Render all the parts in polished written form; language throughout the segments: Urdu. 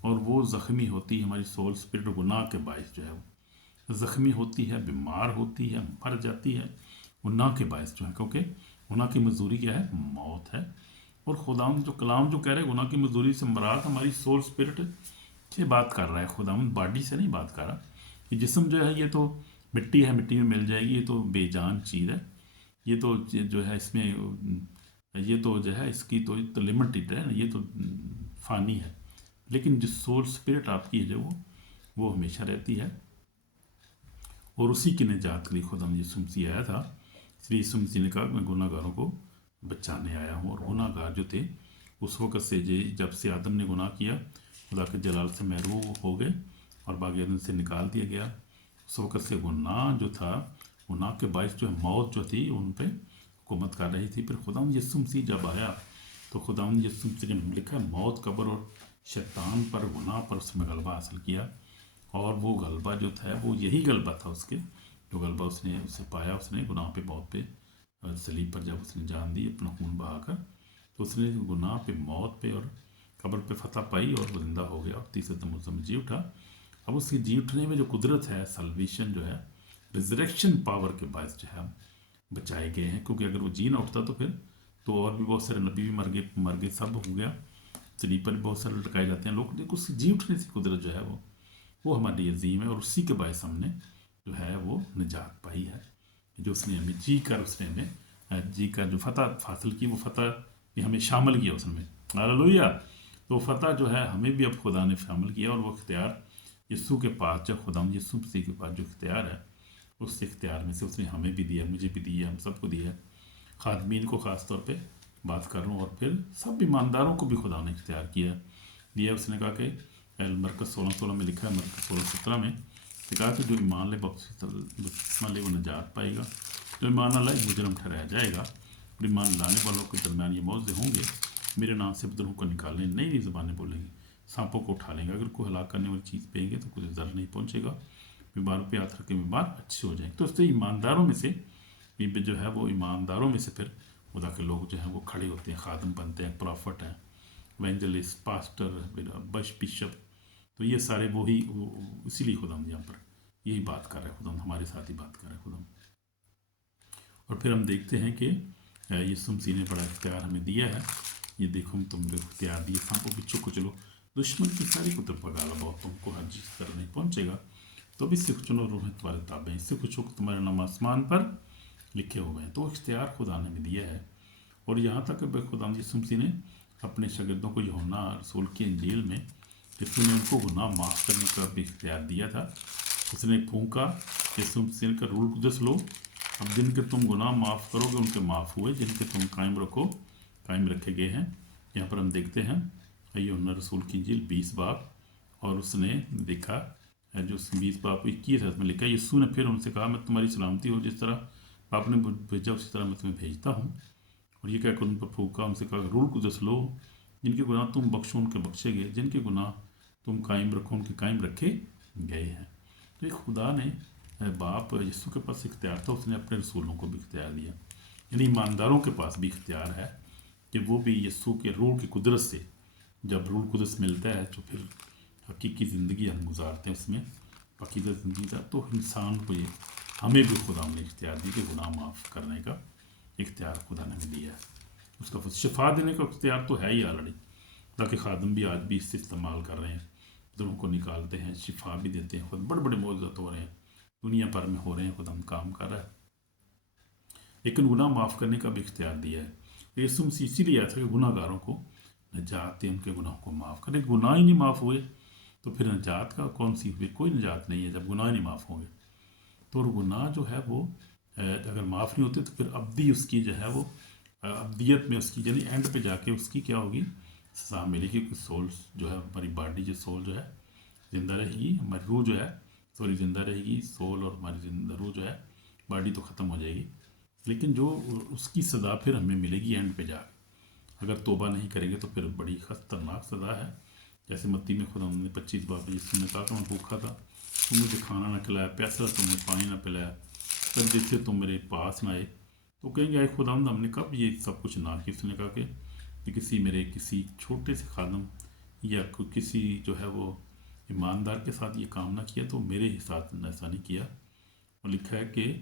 اور وہ زخمی ہوتی ہے، ہماری سول اسپرٹ گناہ کے باعث جو ہے وہ زخمی ہوتی ہے، بیمار ہوتی ہے، مر جاتی ہے گناہ کے باعث جو ہے، کیونکہ گناہ کی مزدوری کیا ہے؟ موت ہے۔ اور خداوند جو کلام جو کہہ رہے ہیں گناہ کی مزدوری سے مراد ہماری سول اسپرٹ سے بات کر رہا ہے، خداوند باڈی سے نہیں بات کر رہا۔ یہ جسم جو ہے یہ تو مٹی ہے، مٹی میں مل جائے گی، یہ تو بے جان چیز ہے، یہ تو جو ہے اس میں یہ تو جو ہے اس کی تو لمیٹڈ ہے، یہ تو فانی ہے، لیکن جو سول اسپرٹ آپ کی ہے جو وہ ہمیشہ رہتی ہے، اور اسی کی نجات کے لیے خدا یسوع مسیح آیا تھا۔ اس لیے یسوع مسیح نے کہا میں گناہ گاروں کو بچانے آیا ہوں، اور گناہ گار جو تھے اس وقت سے جب سے آدم نے گناہ کیا خدا کے جلال سے محروم ہو گئے اور باغ عدن سے نکال دیا گیا، اس وقت سے گناہ جو تھا، گناہ کے باعث جو ہے موت جو تھی ان پہ حکومت کر رہی تھی۔ پھر خداوند یسوع مسیح جب آیا تو خداوند یسوع مسیح نے لکھا ہے موت، قبر اور شیطان پر، گناہ پر اس میں غلبہ حاصل کیا، اور وہ غلبہ جو تھا وہ یہی غلبہ تھا اس کے جو غلبہ اس نے اسے پایا، اس نے گناہ پہ، موت پہ، صلیب پر جب اس نے جان دی اپنا خون بہا کر، تو اس نے گناہ پہ، موت پہ اور قبر پہ فتح پائی، اور وہ زندہ ہو گیا اور تیسرے دن اس میں جی اٹھا۔ اب اس کی جی اٹھنے میں جو قدرت ہے، سلویشن جو ہے، ریزریکشن پاور کے باعث جو ہے ہم بچائے گئے ہیں، کیونکہ اگر وہ جی نہ اٹھتا تو پھر تو اور بھی بہت سارے نبی بھی مر گئے، سب ہو گیا، صلیب پر بہت سارے لٹکائے جاتے ہیں لوگ، لیکن اس کی جی اٹھنے سے قدرت جو ہے وہ ہمارے لیے عظیم ہے، اور اسی کے باعث ہم نے جو ہے وہ نجات پائی ہے، جو اس نے ہمیں جی کر، اس نے ہمیں جی کر جو فتح حاصل کی، وہ فتح بھی ہمیں شامل کیا اس میں، ہاللیلویہ۔ تو فتح جو ہے ہمیں بھی اب خدا نے شامل کیا، اور وہ اختیار یسوع کے پاس، جب خدا یسوع مسیح کے پاس جو اختیار ہے، اس اختیار میں سے اس نے ہمیں بھی دیا، مجھے بھی دیا، ہم سب کو دیا ہے، خادمین کو خاص طور پہ بات کر رہا ہوں، اور پھر سب ایمانداروں کو بھی خدا نے اختیار کیا دیا۔ اس نے کہا کہ مرکز 16:16 میں لکھا ہے، مرکز 16:17 میں کہا کہ جو ایمان لے بپتسمہ لے وہ نجات پائے گا، جو ایمان نہ لائے مجرم ٹھہرایا جائے گا، اور ایمان لانے والوں کے درمیان یہ موعظے ہوں گے، میرے نام سے بدروں کو نکالنے، نئی نئی زبانیں بولیں گے، سانپوں کو اٹھا لیں گے، اگر کوئی ہلاک کرنے والی چیز پئیں گے تو کوئی ضرر نہیں پہنچے گا، بیماروں پہ ہاتھ رکھ کے بیمار اچھے ہو جائیں گے۔ تو اس سے ایمانداروں میں سے جو ہے وہ ایمانداروں میں سے پھر خدا کے لوگ جو ہیں وہ کھڑے ہوتے ہیں، خادم بنتے ہیں، پرافٹ ہیں، ایونجلسٹ، پاسٹر، بشپ، تو یہ سارے وہی اسی لیے خدا یہاں پر یہی بات کر رہے ہیں، خدا ہمارے ساتھ ہی بات کر رہے ہیں خدا۔ اور پھر ہم دیکھتے ہیں کہ یسوع مسیح نے بڑا اختیار ہمیں دیا ہے، یہ دیکھو تم نے اختیار دیے، سانپوں بچھو کو چلو، دشمن کی ساری کو طرف پگالا، بہت تم کو ہر چیز طرح نہیں پہنچے گا، تو بھی سکھ چنو روح تمہارے تابع ہیں، سکھ چو تمہارے نام آسمان پر لکھے ہوئے ہیں۔ تو اختیار خدا نے بھی دیا ہے، اور یہاں تک کہ خدا یسوع مسیح نے اپنے شاگردوں کو یوحنا رسول کی انجیل میں یسوع نے ان کو گناہ معاف کرنے کا بھی اختیار دیا تھا۔ اس نے پھونکا، یسوع مسیح کا روح القدس لو، اب جن کے تم گناہ معاف کرو گے ان کے معاف ہوئے، جن کے تم قائم رکھو قائم رکھے گئے ہیں۔ یہاں پر ہم دیکھتے ہیں یوحنا رسول کی انجیل 20 باب، اور اس نے دیکھا جو 20 باب 21 ہے، اس میں لکھا یسوع نے پھر ان سے کہا میں تمہاری سلامتی ہو، جس طرح آپ نے بھیجا اسی طرح میں تمہیں بھیجتا ہوں، اور یہ کہہ کر ان پر پھونکا، ان سے کہا روح القدس لو، جن کے گناہ تم بخشو ان کے بخشے گئے، جن کے گناہ تم قائم رکھو ان کے قائم رکھے گئے ہیں۔ تو ایک خدا نے باپ یسوع کے پاس اختیار تھا، اس نے اپنے رسولوں کو بھی اختیار دیا، یعنی ایمانداروں کے پاس بھی اختیار ہے کہ وہ بھی یسوع کے روح کی قدرت سے جب روح القدس ملتا ہے تو پھر حقیقی زندگی ہم گزارتے ہیں اس میں، پاکیزہ زندگی کا، تو انسان کو یہ ہمیں بھی خدا نے اختیار دی کہ گناہ معاف کرنے کا اختیار خدا نے بھی دیا ہے۔ اس کا شفا دینے کا اختیار تو ہے ہی آلریڈی، تاکہ خادم بھی آج بھی اس سے استعمال کر رہے ہیں، دلوں کو نکالتے ہیں، شفا بھی دیتے ہیں، خود بڑے بڑے معجزات ہو رہے ہیں، دنیا پر میں ہو رہے ہیں، خدا ہم کام کر رہا ہے، لیکن گناہ معاف کرنے کا بھی اختیار دیا ہے۔ یسوع مسیح اسی لیے آیا تھا کہ گناہ گاروں کو نجات دے، ان کے گناہوں کو معاف کرے، گناہ ہی نہیں معاف ہوئے تو پھر نجات کا کون سی ہوئی؟ کوئی نجات نہیں ہے جب گناہ نہیں معاف ہوں گے۔ تو گناہ جو ہے وہ اگر معاف نہیں ہوتے تو پھر ابدی اس کی جو ہے وہ ابدیت میں اس کی یعنی اینڈ پہ جا کے اس کی کیا ہوگی؟ سزا ملے گی، کہ سول جو ہے ہماری باڈی جو سول جو ہے زندہ رہے گی، ہماری روح جو ہے زندہ رہے گی، سول اور ہماری روح جو ہے باڈی تو ختم ہو جائے گی، لیکن جو اس کی سزا پھر ہمیں ملے گی اینڈ پہ جا کے، اگر توبہ نہیں کریں گے تو پھر بڑی خطرناک سزا ہے۔ جیسے متی میں خدا نے 25 باب یسوع نے کہا کہ میں بھوکا تھا تم مجھے کھانا نہ کھلایا، پیاسا تم نے پانی نہ پلایا، تب جس سے تم میرے پاس نہ آئے، تو کہیں گے اے خدا ہم نے کب یہ سب کچھ نہ کیا؟ اس نے کہا کہ کسی چھوٹے سے خادم یا کوئی کسی جو ہے وہ ایماندار کے ساتھ یہ کام نہ کیا تو میرے ساتھ ایسا نہیں کیا. اور لکھا ہے کہ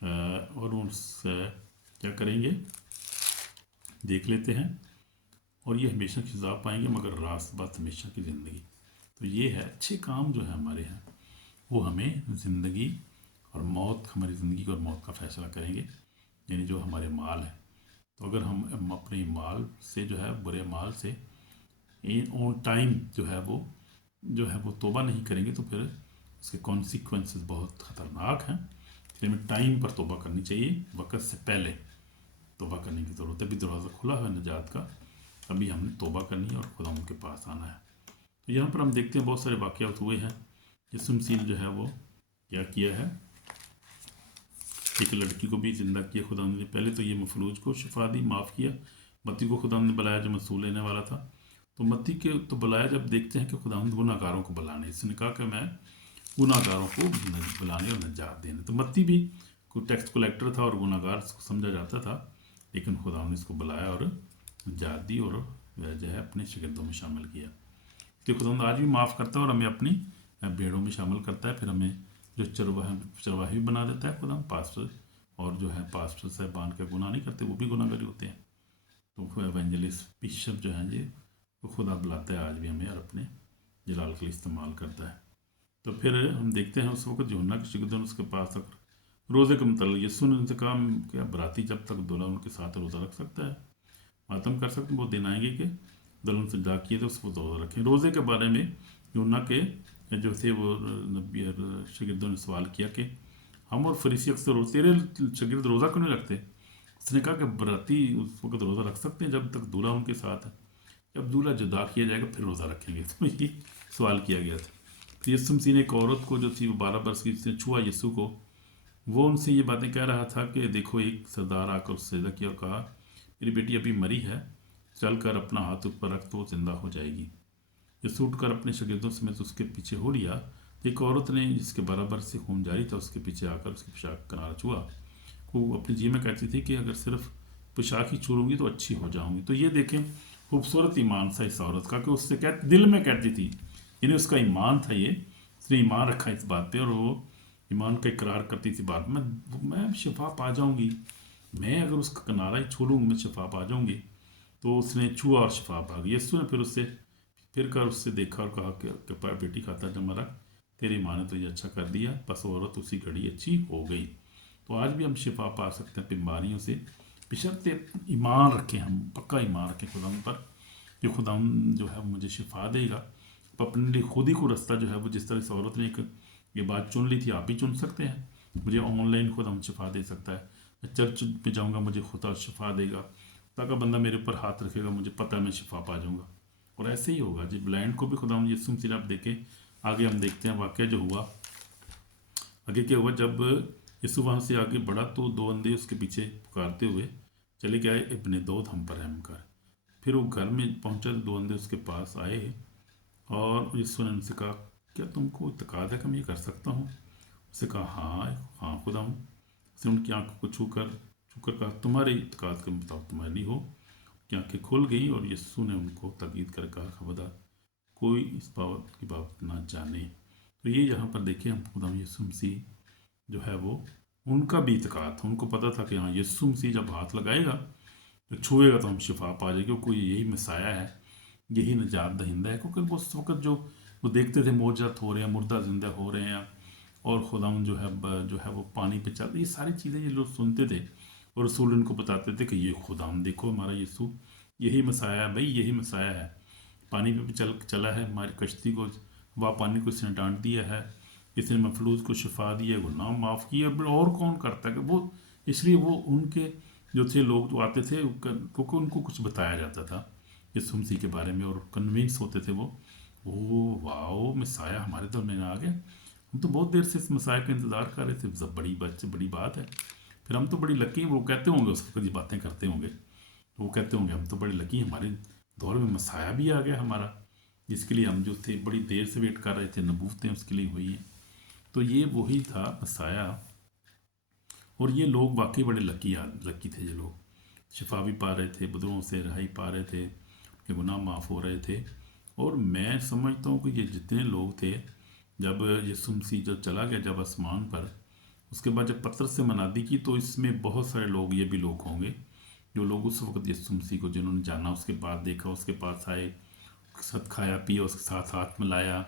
اور اس کیا کریں گے دیکھ لیتے ہیں. اور یہ ہمیشہ کی سزا پائیں گے مگر راست بات ہمیشہ کی زندگی. تو یہ ہے اچھے کام جو ہے ہمارے ہیں وہ ہمیں زندگی اور موت، ہماری زندگی اور موت کا فیصلہ کریں گے. یعنی جو ہمارے مال ہے، تو اگر ہم اپنے مال سے جو ہے برے مال سے آن ٹائم جو ہے وہ توبہ نہیں کریں گے تو پھر اس کے کانسیکوینسز بہت خطرناک ہیں. اس لیے ہمیں ٹائم پر توبہ کرنی چاہیے، وقت سے پہلے توبہ کرنے کی ضرورت ہے. ابھی دروازہ کھلا ہے نجات کا، ابھی ہم نے توبہ کرنی ہے اور خدا ان کے پاس آنا ہے. تو یہاں پر ہم دیکھتے ہیں بہت سارے واقعات ہوئے ہیں. یسوع مسیح جو ہے وہ کیا ہے، ایک لڑکی کو بھی زندہ کیا خدا نے. پہلے تو یہ مفلوج کو شفا دی، معاف کیا. متی کو خدا نے بلایا جو مسئول لینے والا تھا. تو متی کے تو بلایا جب دیکھتے ہیں کہ خدا نے گناہ گاروں کو بلانے، اس نے کہا کہ میں گناہ گاروں کو بلانے اور نجات دینے. تو متی بھی کوئی ٹیکس کلیکٹر تھا اور گناہ گار اس کو سمجھا جاتا تھا، لیکن خدا نے اس کو بلایا اور نجات دی اور جو ہے اپنے شاگردوں میں شامل کیا. کہ خدا آج بھی معاف کرتا ہے اور ہمیں اپنی بھیڑوں میں شامل کرتا ہے. پھر ہمیں جو چرواہی بھی بنا دیتا ہے خدا پاسٹر، اور جو ہے پاسٹر صاحبان کے گناہ نہیں کرتے، وہ بھی گناہ گاری ہوتے ہیں. تو ایونجلسٹ بشپ جو ہیں جی وہ خدا بلاتا ہے آج بھی ہمیں اور اپنے جلال کے لیے استعمال کرتا ہے. تو پھر ہم دیکھتے ہیں اس وقت یوحنا کے شاگردوں نے اس کے پاس تک روزے کے متعلق یسوع نے ان سے کہا کہ براتی جب تک دلہن ان کے ساتھ روزہ رکھ سکتا ہے، ماتم کر سکتے ہیں. وہ دن آئیں گے کہ دلہن سے جا کیے تو اس کو روزہ رکھیں. روزے کے بارے میں یوحنا کے جو تھے وہ نبی شاگردوں نے سوال کیا کہ ہم اور فریسی اکثر تیرے شاگرد روزہ کیوں نہیں رکھتے؟ اس نے کہا کہ براتی اس وقت روزہ رکھ سکتے ہیں جب تک دولہا ان کے ساتھ ہے، جب دولہا جدا کیا جائے گا پھر روزہ رکھیں گے. تو یہ سوال کیا گیا تھا. تو یسوع مسیح نے ایک عورت کو جو تھی وہ 12 برس کی، جس نے چھوا یسوع کو، وہ ان سے یہ باتیں کہہ رہا تھا کہ دیکھو ایک سردار آ کر اس سے سجدہ کیا اور کہا میری بیٹی ابھی مری ہے، چل کر اپنا ہاتھ اوپر رکھ تو زندہ ہو جائے گی. یسوع اٹھ کر اپنے شاگردوں سمیت اس کے پیچھے ہو لیا. ایک عورت نے جس کے 12 برس سے خون جاری تھا اس کے پیچھے آ کر اس کی پوشاک کنارہ چھوا. وہ اپنے جی میں کہتی تھی کہ اگر صرف پوشاک ہی چھو لوں گی تو اچھی ہو جاؤں گی. تو یہ دیکھیں خوبصورت ایمان تھا اس عورت کا کہ اس سے دل میں کہتی تھی، یعنی اس کا ایمان تھا، یہ اس نے ایمان رکھا اس بات پہ اور وہ ایمان کا اقرار کرتی تھی بات میں شفا پا جاؤں گی، میں اگر اس کا کنارہ ہی چھو لوں گی میں شفا پا جاؤں گی. تو اس نے چھوا اور شفا پا گئی. یسوع نے پھر کر اس سے دیکھا اور کہا کہ بیٹی کھاتا جب مرا تیری ایمان نے تجھے اچھا کر دیا، بس عورت اسی گھڑی اچھی ہو گئی. تو آج بھی ہم شفا پا سکتے ہیں بیماریوں سے، بشرط ایمان رکھیں، ہم پکا ایمان رکھیں خدا پر کہ خدا جو ہے مجھے شفا دے گا. اپنے لیے خود ہی کو رستہ جو ہے وہ جس طرح اس عورت نے ایک یہ بات چن لی تھی، آپ بھی چن سکتے ہیں. مجھے آن لائن خدا شفا دے سکتا ہے، میں چرچ پہ جاؤں گا مجھے خدا شفا دے گا، تاکہ بندہ میرے اوپر ہاتھ رکھے گا مجھے پتہ ہے میں شفا پا جاؤں گا. اور ایسے ہی ہوگا جی. بلائنڈ کو بھی خدا یسوع مسیح آپ دیکھیں آگے ہم دیکھتے ہیں واقعہ جو ہوا. آگے کیا ہوا، جب یسوع وہاں سے آگے بڑھا تو 2 اندھے اس کے پیچھے پکارتے ہوئے چلے گئے، ابن داؤد ہم پر رحم کر. پھر وہ گھر میں پہنچا تو 2 اندھے اس کے پاس آئے اور یسوع نے ان سے کہا کیا تم کو اعتقاد ہے کہ میں یہ کر سکتا ہوں؟ اس نے کہا ہاں خدا ہوں. اس نے ان کی آنکھوں کو چھو کر کہا تمہارے اعتقاد کے مطابق تمہاری ہو. کی آنکھیں کھل گئیں اور یسوع نے ان کو تاکید کر کہا خبردار کوئی اس بات کی بات نہ جانے. تو یہ یہاں پر دیکھیں ہم خدا یسوع مسیح جو ہے وہ ان کا بھی اعتقاد تھا، ان کو پتہ تھا کہ ہاں یسوع مسیح جب ہاتھ لگائے گا تو چھوئے گا تو ہم شفا پا جائے گا، کوئی یہی مسایہ ہے، یہی نجات دہندہ ہے. کیونکہ اس وقت جو وہ دیکھتے تھے معجزات ہو رہے ہیں، مردہ زندہ ہو رہے ہیں اور خدا جو ہے وہ پانی پہ چل، یہ ساری چیزیں یہ لوگ سنتے تھے اور رسول ان کو بتاتے تھے کہ یہ خدا دیکھو ہمارا یسوع یہی مسایہ ہے، بھائی یہی مسایہ ہے، پانی پہ بھی چلا ہے، ہماری کشتی کو ہوا پانی کو اس نے ڈانٹ دیا ہے، اس نے مفلوج کو شفا دیا، گناہ معاف کیا، اور کون کرتا ہے کہ وہ. اس لیے وہ ان کے جو تھے لوگ جو آتے تھے کیونکہ ان کو کچھ بتایا جاتا تھا یسوع مسیح کے بارے میں اور کنوینس ہوتے تھے وہ واؤ مسایہ ہمارے درمیان آ گیا، ہم تو بہت دیر سے اس مسایہ کا انتظار کر رہے تھے، بڑی بات ہے، پھر ہم تو بڑی لکی ہیں. وہ کہتے ہوں گے اس وقت یہ باتیں کرتے ہوں گے تو وہ کہتے ہوں گے ہم تو بڑے لکی ہیں، ہمارے دور میں مسایہ بھی آ گیا ہمارا، جس کے لیے ہم جو تھے بڑی دیر سے ویٹ کر رہے تھے، نبوتیں اس کے لیے ہوئی ہیں. تو یہ وہی تھا مسایہ. اور یہ لوگ واقعی بڑے لکی تھے، یہ لوگ شفا بھی پا رہے تھے، بدروں سے رہائی پا رہے تھے، کہ گناہ معاف ہو رہے تھے اور میں سمجھتا ہوں کہ یہ جتنے لوگ تھے جب یسوع مسیح جو چلا گیا جب آسمان پر، اس کے بعد جب پطرس سے منادی کی تو اس میں بہت سارے لوگ یہ بھی لوگ ہوں گے جو لوگ اس وقت یسوع مسیح کو جنہوں نے جانا، اس کے بعد دیکھا، اس کے پاس آئے، اس کے ساتھ کھایا پیا، اس کے ساتھ ہاتھ ملایا،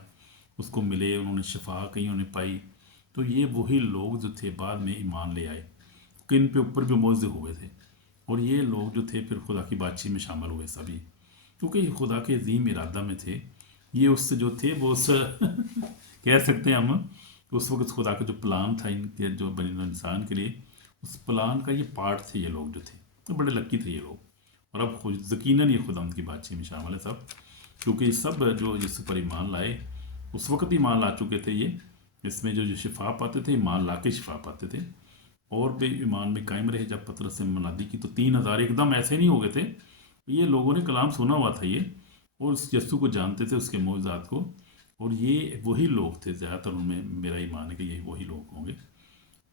اس کو ملے، انہوں نے شفا کئیوں نے پائی. تو یہ وہی لوگ جو تھے بعد میں ایمان لے آئے کہ ان پہ اوپر بھی معجزے ہوئے تھے. اور یہ لوگ جو تھے پھر خدا کی بادشاہی میں شامل ہوئے سبھی، کیونکہ یہ خدا کے عظیم ارادہ میں تھے. یہ اس سے جو تھے وہ اس کہہ سکتے ہیں ہم اس وقت خدا کا جو پلان تھا ان کے جو بنی نوع انسان کے لیے، اس پلان کا یہ پارٹ تھے یہ لوگ جو تھے. تو بڑے لکی تھے یہ لوگ. اور اب خود یقیناً یہ خدا ان کی بادشاہی میں شامل ہے سب، کیونکہ یہ سب جو اس پر ایمان لائے اس وقت ایمان لا چکے تھے. یہ اس میں جو شفا پاتے تھے ایمان لا کے شفا پاتے تھے، اور بھی ایمان میں قائم رہے. جب پطرس سے منادی کی تو 3,000 ایک دم ایسے نہیں ہو گئے تھے. یہ لوگوں نے کلام سنا ہوا تھا یہ، اور اس یسوع کو جانتے تھے، اس کے معجزات کو. اور یہ وہی لوگ تھے، زیادہ تر ان میں میرا ایمان ہے کہ یہ وہی لوگ ہوں گے.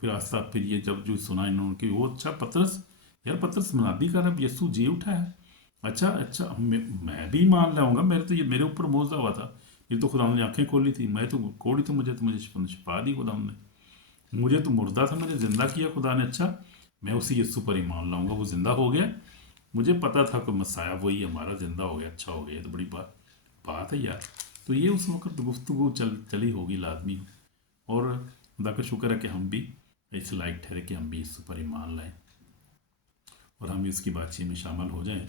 پھر آستہ پھر یہ جب جو سنا انہوں نے کہ وہ اچھا پطرس، یار پطرس منادی کر رہا یسوع جی اٹھا ہے، اچھا میں بھی مان لاؤں گا، میرے اوپر معجزہ ہوا تھا، یہ تو خدا نے آنکھیں کھولی تھی، میں تو کوڑی تو مجھے شفا دی خدا نے، مجھے تو مردہ تھا مجھے زندہ کیا خدا نے. اچھا میں اسی یسوع پر ایمان لاؤں گا، وہ زندہ ہو گیا، مجھے پتا تھا کہ مسیح وہی ہمارا زندہ ہو گیا، اچھا ہو گیا، تو بڑی بات ہے یار. تو یہ اس وقت گفتگو چلی ہوگی لازمی. اور خدا کا شکر ہے کہ ہم بھی اس لائق ٹھہرے کہ ہم بھی یسوع پر ایمان لائیں اور ہم بھی اس کی بادشاہی میں شامل ہو جائیں.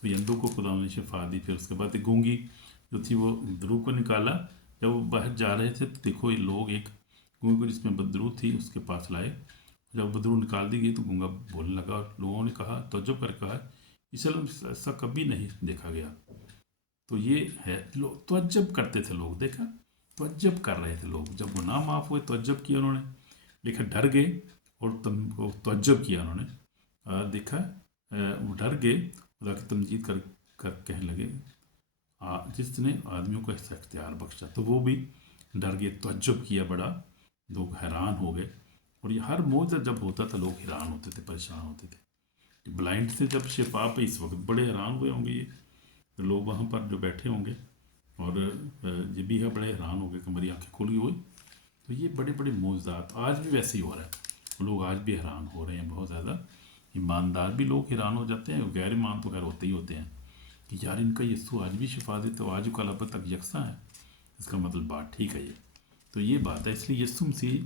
تو یندوں کو خدا نے شفا دی. پھر اس کے بعد ایک گونگی جو تھی وہ بدرو کو نکالا. جب وہ باہر جا رہے تھے تو دیکھو یہ لوگ ایک گونگی کو جس میں بدرو تھی اس کے پاس لائے. جب بدرو نکال دی گئی تو گونگا بولنے لگا، اور لوگوں نے کہا تعجب کر کہا اسلام ایسا کبھی نہیں دیکھا گیا. تو یہ ہے تعجب کرتے تھے لوگ، دیکھا تعجب کر رہے تھے لوگ. جب گناہ معاف ہوئے تعجب کیا انہوں نے، لیکن ڈر گئے اور تعجب کیا انہوں نے. دیکھا وہ ڈر گئے، خدا کی تمجید کر کہنے لگے جس نے آدمیوں کو ایسا اختیار بخشا. تو وہ بھی ڈر گئے، تعجب کیا بڑا، لوگ حیران ہو گئے. اور یہ ہر معجزہ جب ہوتا تھا لوگ حیران ہوتے تھے، پریشان ہوتے تھے. بلائنڈ سے جب شفا پہ اس وقت بڑے حیران ہوئے ہوں گے یہ لوگ وہاں پر جو بیٹھے ہوں گے، اور یہ بھی ہے بڑے حیران ہو گئے کہ ہماری آنکھیں کھل ہوئی. تو یہ بڑے بڑے معجزات آج بھی ویسے ہی ہو رہا ہے، لوگ آج بھی حیران ہو رہے ہیں بہت زیادہ. ایماندار بھی لوگ حیران ہو جاتے ہیں، غیر ایمان تو خیر ہوتے ہی ہوتے ہیں کہ یار ان کا یسوع آج بھی شفا دیتا ہے، آج کل اب تک یکساں ہے. اس کا مطلب بات ٹھیک ہے یہ. تو یہ بات ہے، اس لیے یسوع مسیح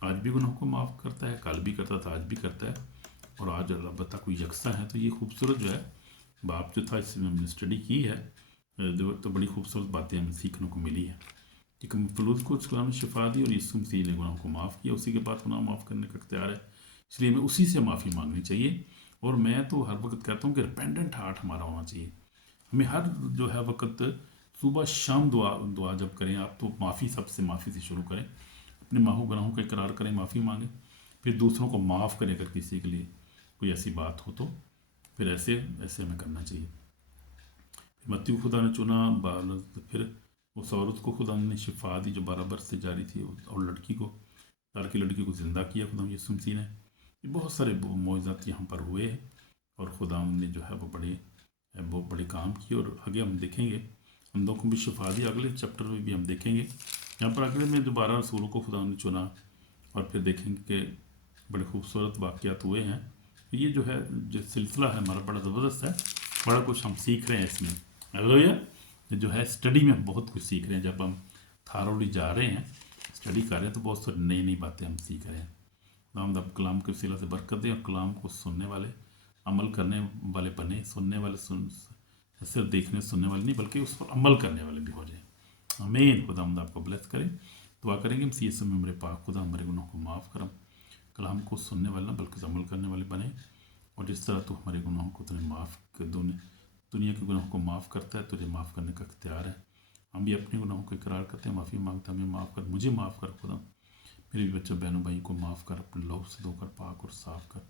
آج بھی گناہوں کو معاف کرتا ہے، کل بھی کرتا تھا، آج بھی کرتا ہے، اور آج اب تک کوئی یکساں ہے. تو یہ خوبصورت جو ہے باپ جو تھا، اس میں ہم نے اسٹڈی کی ہے، تو بڑی خوبصورت باتیں ہمیں سیکھنے کو ملی ہے کہ فلوس کو اس نے شفا دی اور یسوع مسیح نے گناہوں کو معاف کیا. اسی کے بعد گناہ معاف کرنے کا اختیار ہے، اس لیے ہمیں اسی سے معافی مانگنی چاہیے. اور میں تو ہر وقت کہتا ہوں کہ ریپینڈنٹ ہارٹ ہمارا ہونا چاہیے. ہمیں ہر جو ہے وقت صبح شام دعا جب کریں آپ تو معافی سے شروع کریں، اپنے گناہوں کا اقرار کریں، معافی مانگیں، پھر دوسروں کو معاف کریں. اگر کسی کے لیے کوئی ایسی بات ہو تو پھر ایسے ہمیں کرنا چاہیے. متی کو خدا نے چنا، پھر اس عورت کو خدا نے شفا دی جو 12 برس سے جاری تھی، اور لڑکی کو زندہ کیا خدا یسوع مسیح نے. بہت سارے معجزات یہاں پر ہوئے ہیں، اور خدا نے جو ہے وہ بڑے کام کیے. اور آگے ہم دیکھیں گے اندھوں کو بھی شفا دی، اگلے چیپٹر میں بھی ہم دیکھیں گے. یہاں پر اگلے میں 12 رسولوں کو خدا نے چنا، اور پھر دیکھیں گے کہ بڑے خوبصورت واقعات ہوئے ہیں. یہ جو ہے جو سلسلہ ہے ہمارا بڑا زبردست ہے، بڑا کچھ ہم سیکھ رہے ہیں اس میں. جو ہے اسٹڈی میں ہم بہت کچھ سیکھ رہے ہیں. جب ہم تھارولی جا رہے ہیں، اسٹڈی کر رہے ہیں، تو بہت ساری نئی باتیں ہم سیکھ رہے ہیں. ہم اب کلام کے وسیلہ سے برکت دیں، اور کلام کو سننے والے عمل کرنے والے بنے. سننے والے صرف دیکھنے سننے والے نہیں بلکہ اس پر عمل کرنے والے بھی ہو جائیں. آمین. خدا آپ کو بلیس کرے. دعا کریں گے ہم سی ایس میں ہمارے پاک خدا ہمارے گناہوں کو معاف کرم، کلام کو سننے والے نہ بلکہ عمل کرنے والے بنے. اور جس طرح تو ہمارے گناہوں کو تمہیں معاف کر دنیا کے گناہوں کو معاف کرتا ہے، تجھے معاف کرنے کا اختیار ہے. ہم بھی اپنے گناہوں کو اقرار کرتے ہیں، معافی مانگتے ہیں. ہمیں معاف کر، مجھے معاف کر خدا، میرے بھی بچوں بہنوں بھائیوں کو معاف کر، اپنے لہو سے دھو کر پاک اور صاف کر،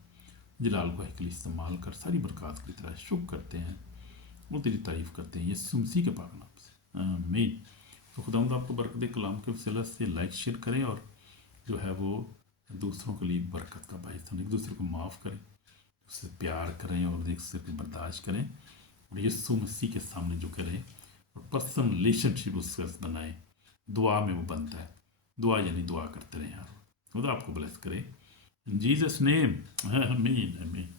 جلال کو کے لیے استعمال کر. ساری برکات کی طرح شکر کرتے ہیں، وہ تیری تعریف کرتے ہیں یسوع مسیح کے پاک نام سے، آمین. تو خداوند آپ کو برکت دے. کلام کے وسیلہ سے لائک شیئر کریں، اور جو ہے وہ دوسروں کے لیے برکت کا باعث ہیں. ایک دوسرے کو معاف کریں، اس سے پیار کریں، اور ایک دوسرے کو برداشت کریں، اور یسوع مسیح کے سامنے جو کریں اور پرسنل ریلیشنشپ اس کا بنائیں. دعا میں وہ بنتا ہے. دعا یعنی دعا کرتے رہیں. خدا آپ کو بلیس کرے. ان جیزس نیم. آمین آمین.